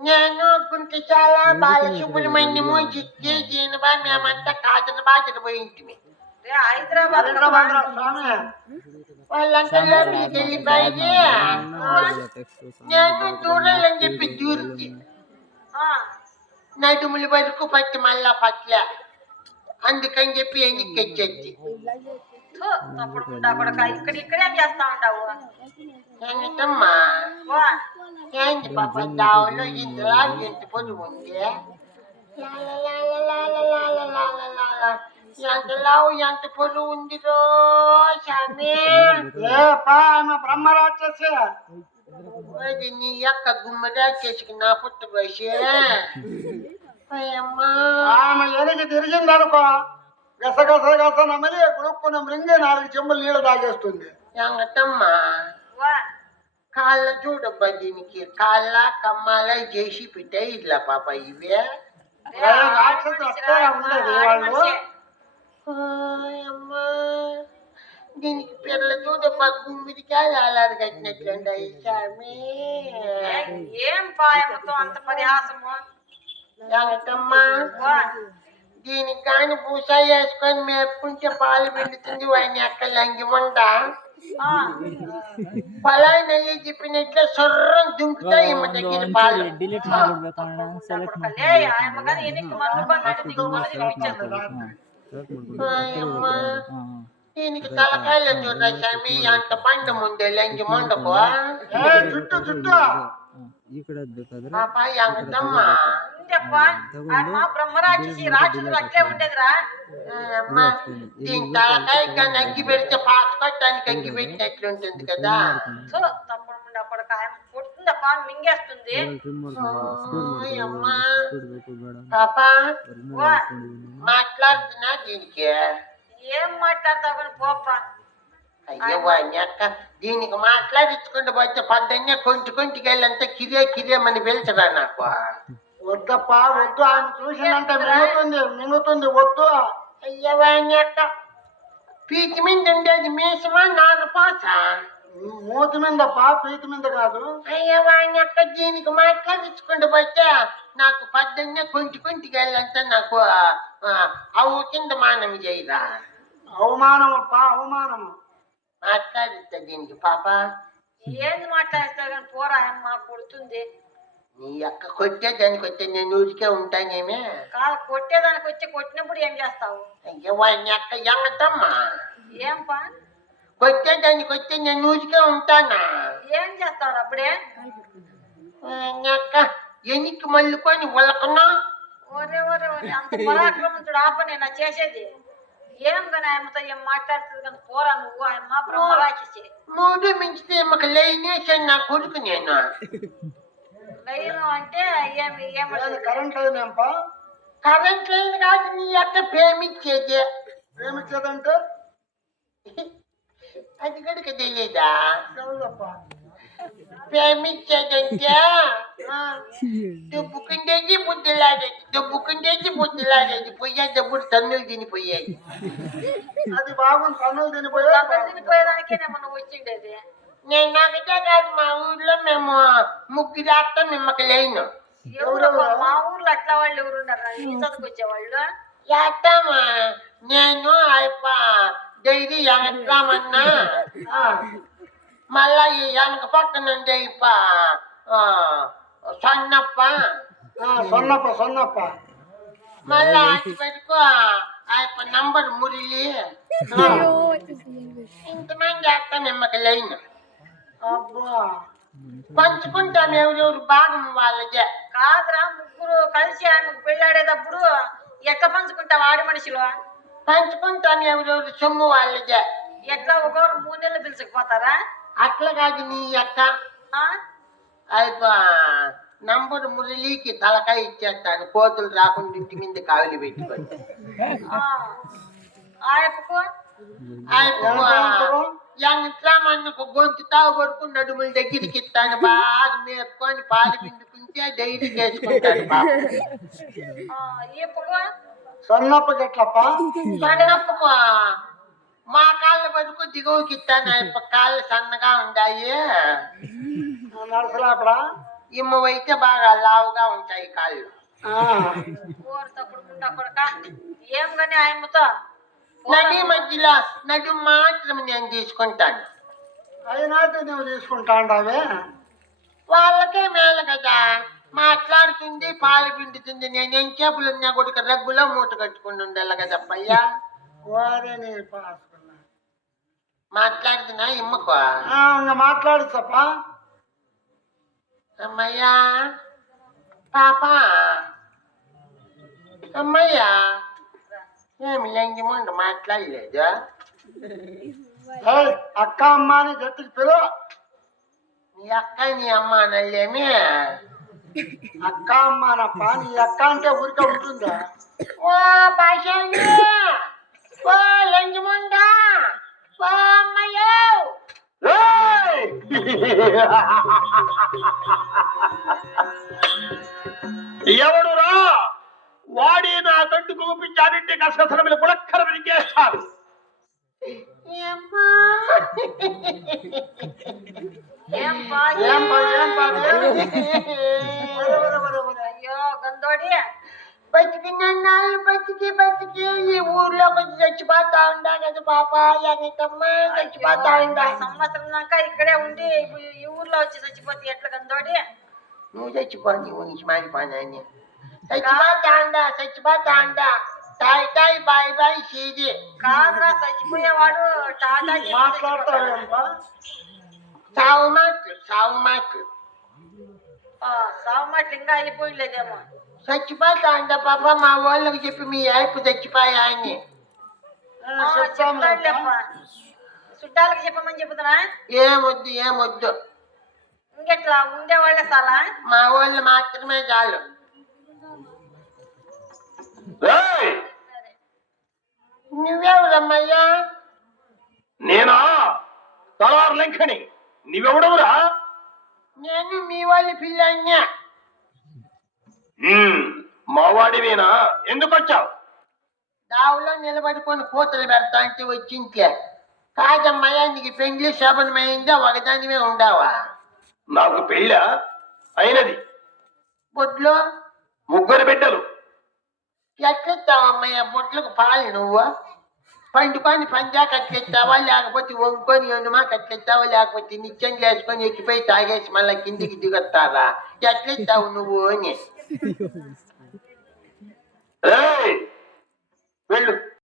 నేను కుంటిచాల బాలసుబ్రహ్మణ్యము చిట్టి జీనబా మేమంతా కాదని బాధన పోయింటిమి. హైదరాబాద్ స్వామి వాళ్ళంతా వెళ్ళిపోయి నేను చూడాలని చెప్పి దూరికి నడుముల వరకు పట్టి మళ్ళా పట్ల. అందుకని చెప్పి ఎన్నికొచ్చేది ముండా కొడక ఇక్కడ ఇక్కడేం చేస్తా ఉంటావు. ఏంటమ్మా? వా, ఏంటి పాప దావులో ఇంతలా ఎంత పొడి ఉంది ఎంత లావు ఎంత పొడి ఉందిరో స్వామి? బ్రహ్మ రాక్షసి నీ యొక్క గుమ్మడా చేసుకు నా పుట్ట బసి అమ్మా ఆమె ఎనికి తిరిగింది అనుకో గసగస గస నమిలి గుడుక్కున్న మృంగి నాలుగు చెంబులు నీళ్ళు తాగేస్తుంది. ఎంగటమ్మా వా. కాళ్ళ చూడబ్బా దీనికి. కాళ్ళ కమ్మాల చేసి పెట్టే ఇట్లా పాప ఇవే. ఉండేది వాళ్ళు. అమ్మా దీనికి పిల్ల చూడబ్బా గుమ్మిడికాయ అలాడు కట్టినట్లుండ స్వామి ఏ- ఏం పాయమతో అంత పరిహాసము? ఎంగటమ్మా దీని కాని పూస వేసుకొని మేపుకుంటే పాలు పిండుతుంది వాడిని అక్కడ లంగిమంట ఫలానల్లి చెప్పినట్లే సొర్రం దుంకుతాయి ఈమె దగ్గర పాలు దీనికి తలకాయలు చూడరా స్వామి అంత పండు ముందే లంగి మండకు చుట్టూ చుట్టూ ఇక్కడ రాజులు అట్లే ఉండేదిరా. దీని తలకాయ అగ్గి పెడితే పాత కట్టడానికి అగ్గి పెట్టినట్లు ఉంటుంది కదా. సో తప్పకుండా ఆయన మింగేస్తుంది. మాట్లాడుతున్నా దీనికి? ఏం మాట్లాడతావు పోపా. అయ్యో అక్క దీనికి మాట్లాడించుకుంటూ పోతే పద్దన్నే కొంటి కొంటికి వెళ్ళంతా కిరే కిరే మని పిలిచరా నాకు. వద్దప్ప వద్దు. ఆమె చూసిందంటే మింగుతుంది మింగుతుంది వద్దు. అయ్యో వాణ్ణి అక్క పీకి మీద ఉండేది మీసమా నాగపాస మూతి మీదప్ప పీతి మీద కాదు. అయ్యో వాణ్ణి అక్క దీనికి మాట్లాడించుకుంటూ పోతే నాకు పద్దన్నే కొంటి కొంటికి వెళ్ళంతా నాకు ఆ, అవు కింద మానం చేయరా? అవమానం అప్ప అవమానము మాట్లాడిస్తా దీనికి పాప. ఏంది మాట్లాడిస్తావు కానీ పోరా ఆయమ్మ కొడుతుంది. నీ అక్క కొట్టే దానికి వచ్చే నేను ఊరికే ఉంటానేమే? కాదు కొట్టేదానికి వచ్చి కొట్టినప్పుడు ఏం చేస్తావు? అయ్యో వాడిని అక్క ఎంగటమ్మా ఏం పా? కొట్టేదానికి వచ్చి నేను ఊరికే ఉంటానా? ఏం చేస్తావు అప్పుడే? వాడిని అక్క ఎనికి మల్లుకొని ఉలకనా ఒరే ఒరే ఒరే అంత పరాక్రమంతుడు ఆప నేను చేసేది. ఏం కానీ ఆయమ్మతో ఏం మాట్లాడుతుంది కానీ పోరా నువ్వు ఆయమ్మ బ్రహ్మరాక్షసి మూడు మించితే మాకు లేనేసాను నా కొడుకు నేను. అంటే ఏమి కరెంట్ అయినాంప కరెంట్ లైన్ కాదు నీ అక్క ప్రేమించేది. ప్రేమించేదంటే? అది కనుక తెలియదా ప్రేమించేదంటే? దుబ్బుకుండేది బుద్ధులాడేది దుబ్బుకుండేది బుద్ధులాడేది పోయే డబ్బులు తన్నులు తినిపోయాయి అది బాగుంది పనులు తినిపోయే తినిపోయేదానికే మనం వచ్చిండేది. నేను నాకటే కాదు మా ఊర్లో మేము ముగ్గురు అత్త మిమ్మకి లేను ఎవరు మా ఊర్లో అట్లా వాళ్ళు ఎవరు ఉన్నారు ఈ చదువుకు వచ్చేవాళ్ళు నేను అయిప డైరీ ఎగట్రామన్నా మళ్ళా ఈ వెనక పక్కన ఆ, సన్నప్ప సొన్నప్ప సొన్నప్ప మళ్ళా అటు వరకు అయిప నంబర్ మురళి ఇంతమంది అత్త మిమ్మకి లేను పంచుకుంటాం ఎవరెవరు భాగం వాళ్ళదే కాదురా ముగ్గురు కలిసి ఆమెకు పెళ్ళాడేటప్పుడు ఎట్లా పంచుకుంటావు ఆడి మనిషిలో? పంచుకుంటాం ఎవరెవరు సొమ్ము వాళ్ళదే ఎట్లా ఒకరు మూడు నెలలు పిలుచుకుపోతారా? అట్లా కాదు నీ? అయిప నంబర్ మురళికి తలకాయ ఇచ్చేస్తాను. కోతులు రాకుండా ఇంటి మీద కావలి పెట్టుకొని. ఇట్లా మనకు గొంతు తావు పడుకు నడుముల దగ్గరికి ఇస్తాను బాగా మేపుకొని పాలు పిండుకుంటే డైరీ చేసుకుంటాను బాబు ఆ, ఈప్పకు సన్నప్ప గట్లప్ప? సన్నప్పకు మా కాళ్ళ వరకు దిగువకి ఇస్తాను ఆయన కాళ్ళు సన్నగా ఉండాయి. నడసలాపడా? ఇమ్మవైతే బాగా లావుగా ఉంటాయి కాళ్ళు. ఊరు తప్పుడు ముండా కొడక ఏం కానీ ఆయమ్మతో? నడి మధ్యలో నడు మాత్రం నేను తీసుకుంటాను. అయినాటి నువ్వు తీసుకుంటాండావే? వాళ్ళకే మేలు కదా. మాట్లాడుతుంది పాలు పిండుతుంది నేను ఎంచేపులు ఉన్నా కొడుకు రగ్గులో మూట కట్టుకుని ఉండాలి కదప్పయ్యా నీ పాసుకున్నా. మాట్లాడుతున్నా ఇమ్మకు. మాట్లాడు సప్ప అమ్మయ్యా. పాప. అమ్మయ్యా. ఏమి లంగి ముందు మాట్లాడలేదు అక్క అమ్మ అని గట్టికి పిలువ నీ అక్క నీ అమ్మ అనలేమి అక్క అమ్మానప్ప నీ అక్క అంటే ఊరికే ఉంటుందా ఓ భాషలు ఓ లంగి ముందా ఓ అమ్మయ్యో ఎవడురా వాడి నా కంటి చూపించాడంటే కసకసల మీద పులక్కర వినికేస్తాడు ఏమ్మా ఏం బా ఏం బా ఏం బా ఏం? అయ్యో గందోడి బతికినాళ్ళు బతికి బతికి ఈ ఊర్లో కొంచెం చచ్చిపోతా ఉండా కదా పాప ఎనకమ్మా చచ్చిపోతా ఉండా సంవత్సరం దాకా ఇక్కడే ఉండి ఇప్పుడు ఈ ఊర్లో వచ్చి చచ్చిపోతే ఎట్లా గందోడి నువ్వు చచ్చిపో నువ్వు నుంచి చచ్చిపోతా ఉండా చచ్చిపోతా ఉండా టాయ్ టాయ్ బాయ్ బాయ్ సీది కాదురా చచ్చిపోయేవాడు టాటా. మాట్లాడతావేంపా సావు మాటలు సావు ఆ, సావు మాటలు ఇంకా అయిపోయలేదేమో. చచ్చిపోతా పాప మా వాళ్ళకి చెప్పి మీ అయిపు చచ్చిపోయా అని. చుట్టాలకు చెప్పమని చెబుతున్నా? ఏమొద్దు ఏమొద్దు. ఇంకెట్లా ఉండేవాళ్ళే చాలా మా వాళ్ళు మాత్రమే చాలు. నువ్వెవరమ్మయ్యా నేనా? తలార్ లంకని. నీవెవడవురా నేను మీ వాళ్ళ పిల్లన్యా హ్మ్, మావాడివేనా? ఎందుకు వచ్చావు దావులో నిలబడుకొని కూతలు పెడతా అంటే వచ్చింట్లే. కాదమ్మయ్యా నీకు పెండ్లి శోభనమైందా ఒకదానివే ఉండావా? నాకు పెళ్ళ? అయినది. బొడ్లో? ముగ్గురు బిడ్డలు. ఎట్లెత్తావమ్మయ్యా బొడ్లకు పాలు నువ్వు? పండుకొని పంజాకి అట్లెత్తావా లేకపోతే వంకొని అనుమా అట్లెత్తావా లేకపోతే నిత్యం లేసుకొని ఎక్కిపోయి తాగేసి మళ్ళీ కిందికి దిగొస్తారా? ఎట్లెత్తావు నువ్వు అని. ఏయ్, వెళ్ళు.